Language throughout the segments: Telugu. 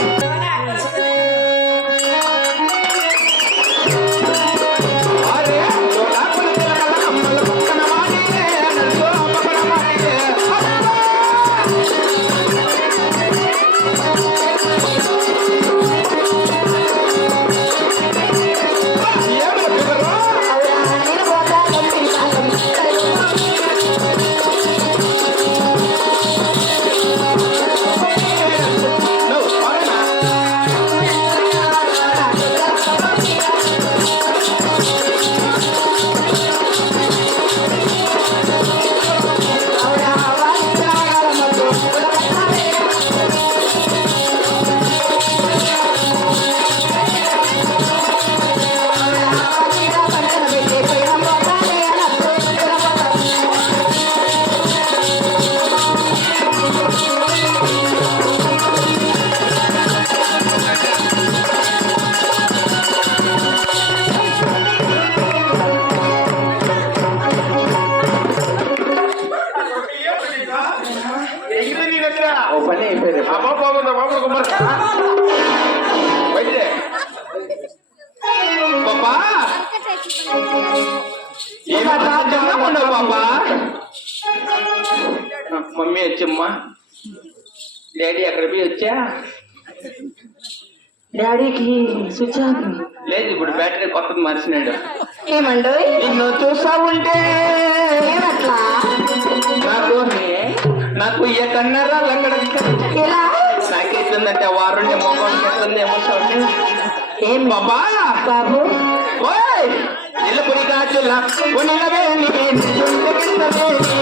Bye. కుమార్ పాపా మమ్మీ వచ్చమ్మా. డాడీ అక్కడ పోయి వచ్చా? డాడీకి స్విచ్ ఆఫ్ లేదు ఇప్పుడు బ్యాటరీ కొత్తది మార్చినాడు. ఏమండు నిన్ను చూసా ఉంటే ఏమట్లా? నాకు నాకు ఏ కన్నరా లంగడ ఎలా? నాకేస్తుందంటే వారుండే మొక్కలకి ఎత్తుంది ఏమో సౌండ్ ఏం బాబా? ఓయ్! నిలబడి కాచుల నిలవేని చుండగిస్తవేని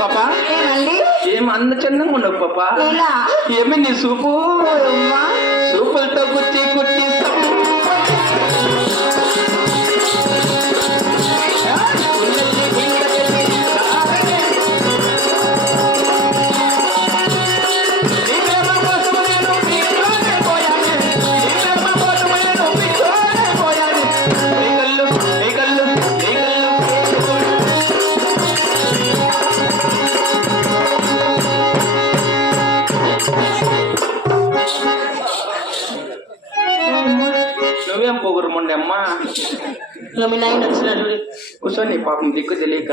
పాపా ఏం అంద ఉండవు పాపా? ఏమి నీ సూపు? సూపులతో కుట్టి ఇక మీ నాయన కూర్చొని పాపం దిక్కు తెలియక.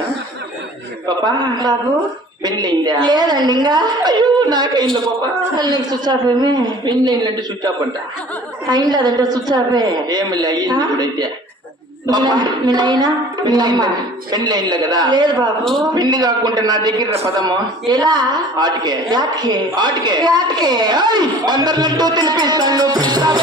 పాపా బాబు. లేదండి ఇంకా. అయ్యో నాకైంది పాపా. నీకు స్విచ్ ఆఫ్ ఏమి? పెళ్ళయిందంటే స్విచ్ ఆఫ్ అంట. అయిందంటే స్విచ్ ఆఫే ఏమి అయ్యింది ఇప్పుడైతే. మీ నాయన- కదా. లేదు బాబు. పెళ్ళి కాకుంటే నా దగ్గర పదము. ఎలా? ఆటికే. ఆటికే. లడ్డు తినిపిస్తాను. పిస్తా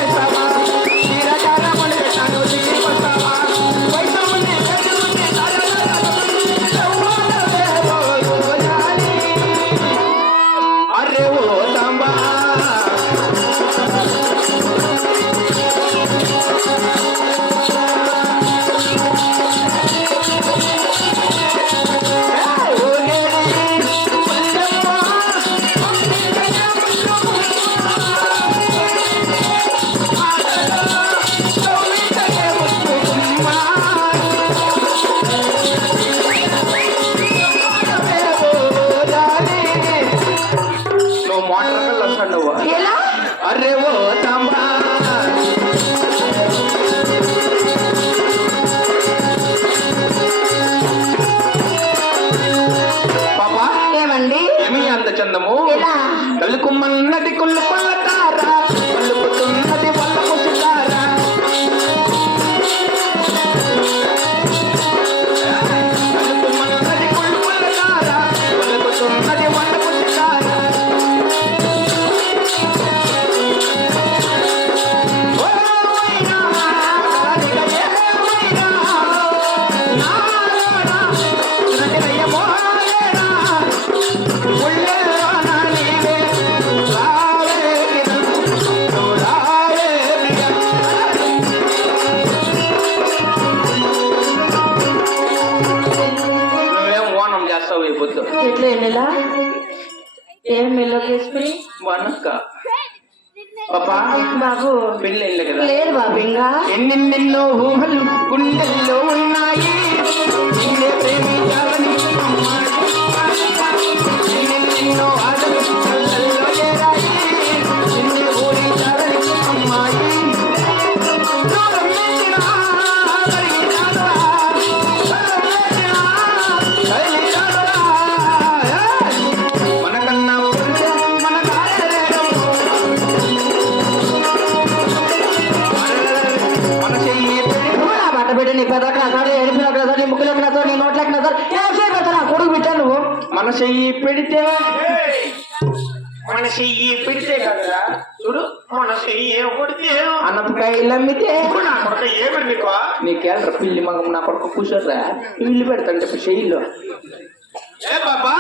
ఎట్లా ఎన్నెలా ఏం వనక్క. పాపా బాబు పెళ్ళి కదా. లేదు బాబు ఇంకా? ఎన్నెన్నెన్నో ఊహలు గుండెల్లో నీ ముక్కులకు నీ నోట్లకు ఏం నా కొడుకు బిడ్డ నువ్వు. మన చెయ్యి పెడితే మన చెయ్యి పెడితే కదా చూడు మన చెయ్యి కొడితే అన్నపకాయలు అమ్మితే నా కొడుక ఏమి నీకు? నీకేళ్ళరా పిల్లి మగం నా కొడుకు కూర్చోర్రా పిల్లి పెడతాను చెప్పి చెయ్యిలో. ఏ బాబా?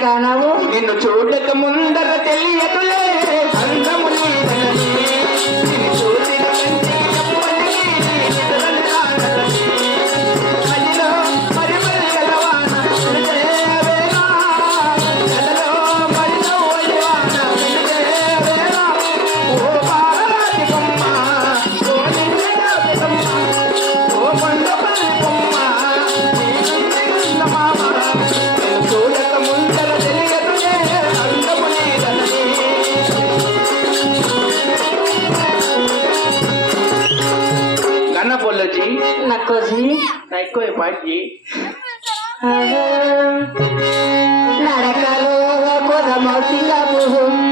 కానావు. నిన్ను చూడక ముందర తెలియదులే. అందము गाणं बोललं जी? नको जी. ऐकूय पाहिजे नारकाला कोदा